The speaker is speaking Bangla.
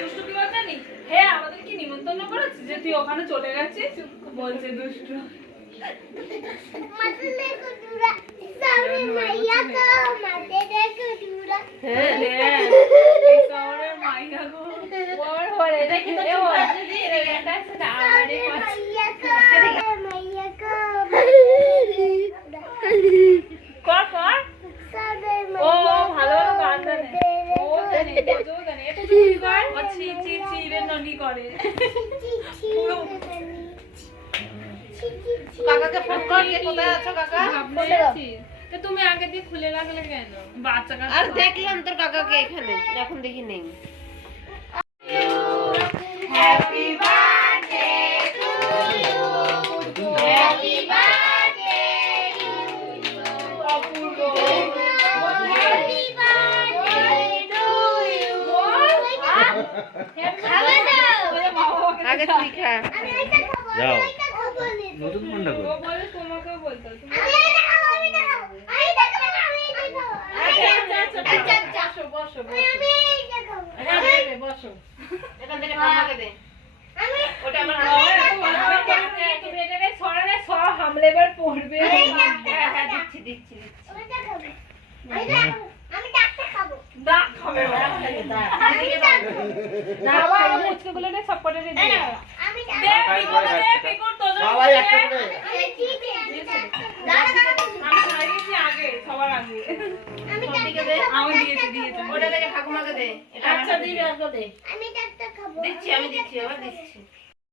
দুষ্টু কি বলছে জানি? হ্যাঁ আমাদের কি নিমন্ত্রণ করেছে যে তুই ওখানে চলে গেছিস? বলছে দুষ্টু। मत देखो दूरा सामने मैया को मत देखो दूरा হ্যাঁ শহরের মাইয়া গো। ওর ওর এটা কি তো ও যদি এটা সেটা আমারই পাশে मैया को কর কর। सामने ও ভালো গান জানে। ও জানে ও জানে এটা কি কর? ও ছি ছি ছি রে ননি করে। কাকাকে ফোন কর কে কোথায় আছো কাকা তো তুমি আগে দিয়ে খুলে রাখলে কেন? বাচ্চা কাচ্চা আর দেখলাম তোর কাকাকে এখানে এখন দেখি নেই Happy birthday to you. Happy birthday to you. Apurba. Happy birthday to you. আগে তুই খা আমি এটা খাবো। যাও। আমি এটা খাবো। নতুন ফোনটা ও কর। বলে তোমাকেও বলতো। তুমি আমি এটা খাবো। আমি এটা খাবো। আমি এটা খাবো। আমি এটা খাবো। বসো বসো আমি এটা খাবো। বসো এখান থেকে কাকাকে দে আমি ওটা আমার তুমি এটাকে সরালে সব হামলে এবার পড়বে। হ্যাঁ দিচ্ছি দিচ্ছি আমি এটা খাবো। আমি এটা খাবো। আমি ডাক্তার খাবো। দাগ খাবে না। আমি ডাক্তার খাবো। না বাবা মুচকেগুলো নে সব কটা রেডি। আমি দে ডাক্তার পিকো দে পিকো তোর সবাই একটা করে। আমি ঠিক আছে। আমি ডাক্তার আমি খাইয়েছি আগে সবার আগে। আমি সবদিকে দে আমি দিয়েছি দিয়েছি। ওটা থেকে ঠাকুমাকে দে এটা আচ্ছা দিবি আগে দে। আমি ডাক্তার খাবো। দিচ্ছি আমি দিচ্ছি আবার দিচ্ছি